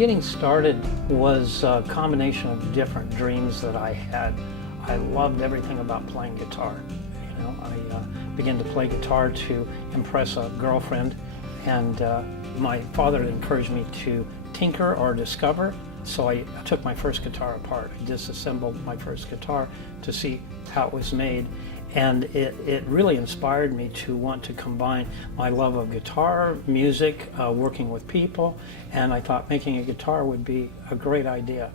Getting started was a combination of different dreams that I had. I loved everything about playing guitar. You know, I began to play guitar to impress a girlfriend, and my father encouraged me to tinker or discover. So I took my first guitar apart. I disassembled my first guitar to see how it was made. And it really inspired me to want to combine my love of guitar, music, working with people, and I thought making a guitar would be a great idea.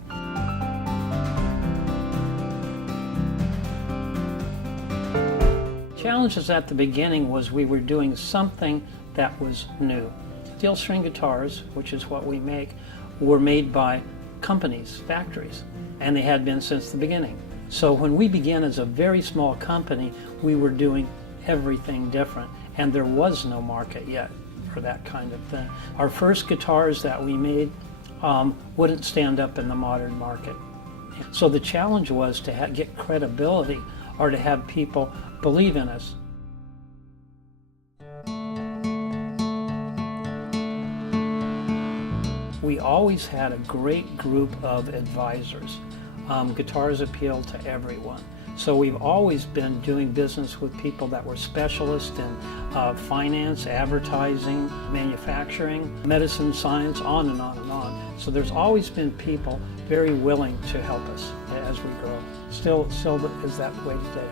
Challenges at the beginning was we were doing something that was new. Steel string guitars, which is what we make, were made by companies, factories, and they had been since the beginning. So when we began as a very small company, we were doing everything different, and there was no market yet for that kind of thing. Our first guitars that we made wouldn't stand up in the modern market. So the challenge was to get credibility, or to have people believe in us. We always had a great group of advisors. Guitars appeal to everyone. So we've always been doing business with people that were specialists in finance, advertising, manufacturing, medicine, science, on and on and on. So there's always been people very willing to help us as we grow. Still is that way today.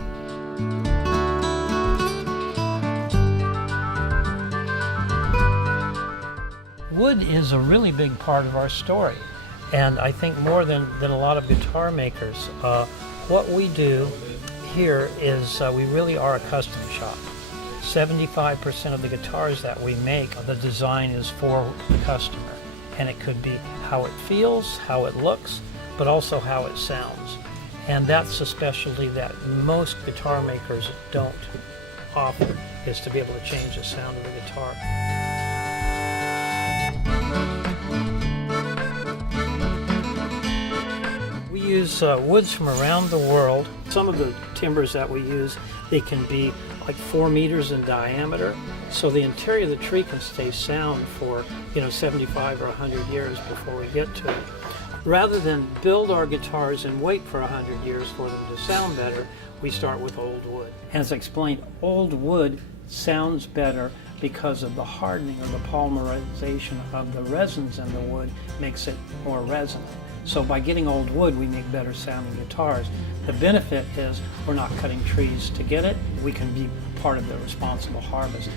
Wood is a really big part of our story. And I think more than a lot of guitar makers, what we do here is we really are a custom shop. 75% of the guitars that we make, the design is for the customer. And it could be how it feels, how it looks, but also how it sounds. And that's a specialty that most guitar makers don't offer, is to be able to change the sound of the guitar. We use woods from around the world. Some of the timbers that we use, they can be like 4 meters in diameter. So the interior of the tree can stay sound for 75 or 100 years before we get to it. Rather than build our guitars and wait for 100 years for them to sound better, we start with old wood. As I explained, old wood sounds better because of the hardening or the polymerization of the resins in the wood makes it more resonant. So by getting old wood, we make better sounding guitars. The benefit is we're not cutting trees to get it. We can be part of the responsible harvest.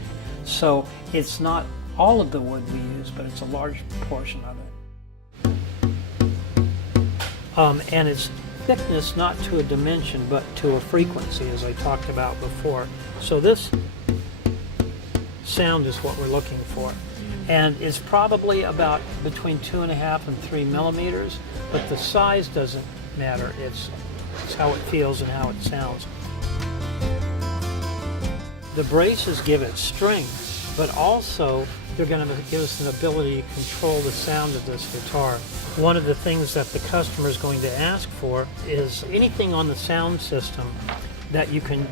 So it's not all of the wood we use, but it's a large portion of it. And it's thickness not to a dimension, but to a frequency, as I talked about before. So this sound is what we're looking for. And it's probably about between 2.5 and 3 millimeters, but the size doesn't matter. It's how it feels and how it sounds. The braces give it strength, but also they're going to give us an ability to control the sound of this guitar. One of the things that the customer is going to ask for is anything on the sound system that you can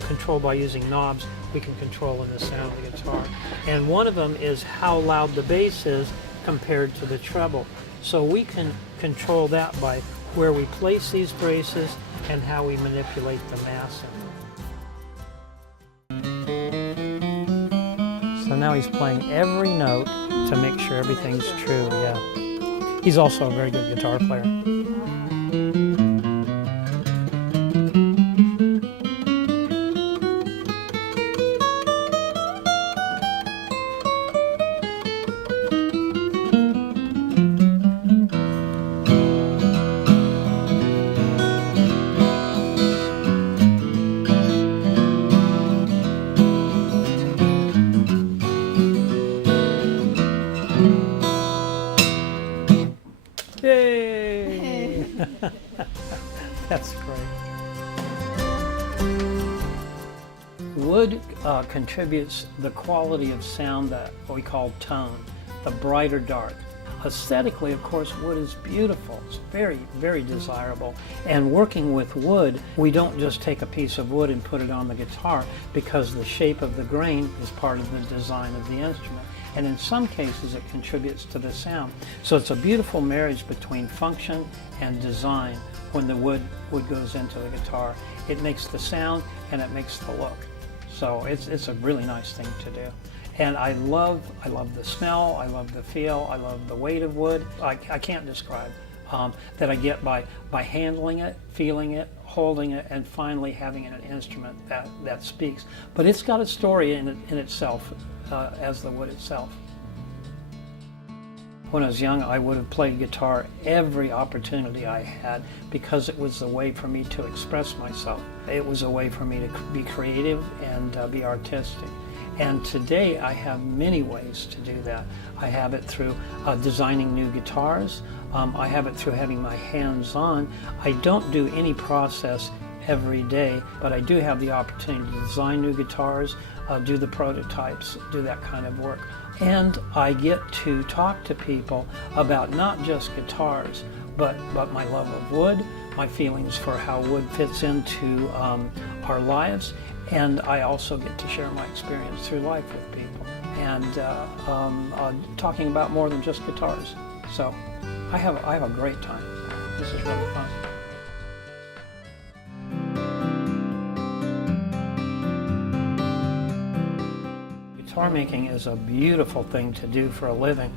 control by using knobs, we can control in the sound of the guitar. And one of them is how loud the bass is compared to the treble. So we can control that by where we place these braces and how we manipulate the massing. So now he's playing every note to make sure everything's true, yeah. He's also a very good guitar player. Yay! That's great. Wood contributes the quality of sound that we call tone, the bright or dark. Aesthetically, of course, wood is beautiful. It's very, very desirable. And working with wood, we don't just take a piece of wood and put it on the guitar, because the shape of the grain is part of the design of the instrument. and in some cases it contributes to the sound. So it's a beautiful marriage between function and design when the wood goes into the guitar. It makes the sound and it makes the look. So it's a really nice thing to do. And I love the smell, I love the feel, I love the weight of wood. I can't describe that I get by handling it, feeling it, holding it, and finally having an instrument that speaks. But it's got a story in itself, as the wood itself. When I was young, I would have played guitar every opportunity I had because it was a way for me to express myself. It was a way for me to be creative and be artistic. And today I have many ways to do that. I have it through designing new guitars. I have it through having my hands on. I don't do any process every day, but I do have the opportunity to design new guitars, do the prototypes, do that kind of work. And I get to talk to people about not just guitars, but my love of wood, my feelings for how wood fits into our lives, and I also get to share my experience through life with people, and talking about more than just guitars. So I have a great time. This is really fun. Guitar making is a beautiful thing to do for a living.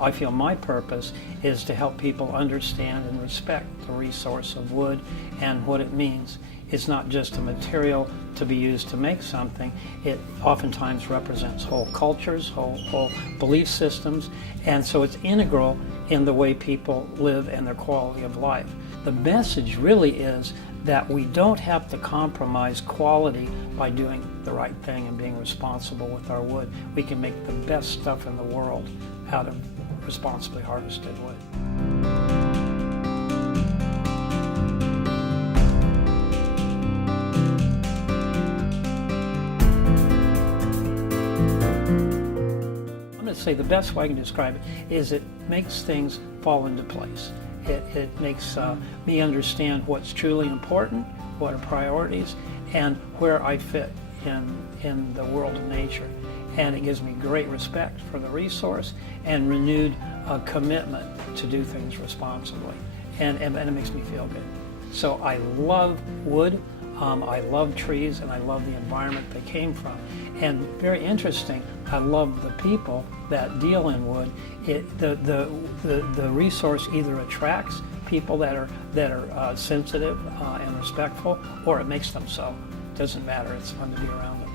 I feel my purpose is to help people understand and respect the resource of wood and what it means. It's not just a material to be used to make something. It oftentimes represents whole cultures, whole belief systems, and so it's integral in the way people live and their quality of life. The message really is that we don't have to compromise quality by doing the right thing and being responsible with our wood. We can make the best stuff in the world out of responsibly harvested wood. I'm going to say the best way I can describe it is it makes things fall into place. It makes me understand what's truly important, what are priorities, and where I fit in the world of nature. And it gives me great respect for the resource and renewed commitment to do things responsibly. And it makes me feel good. So I love wood, I love trees, and I love the environment they came from. And very interesting, I love the people that deal in wood. The resource either attracts people that are sensitive and respectful, or it makes them so. It doesn't matter, it's fun to be around them.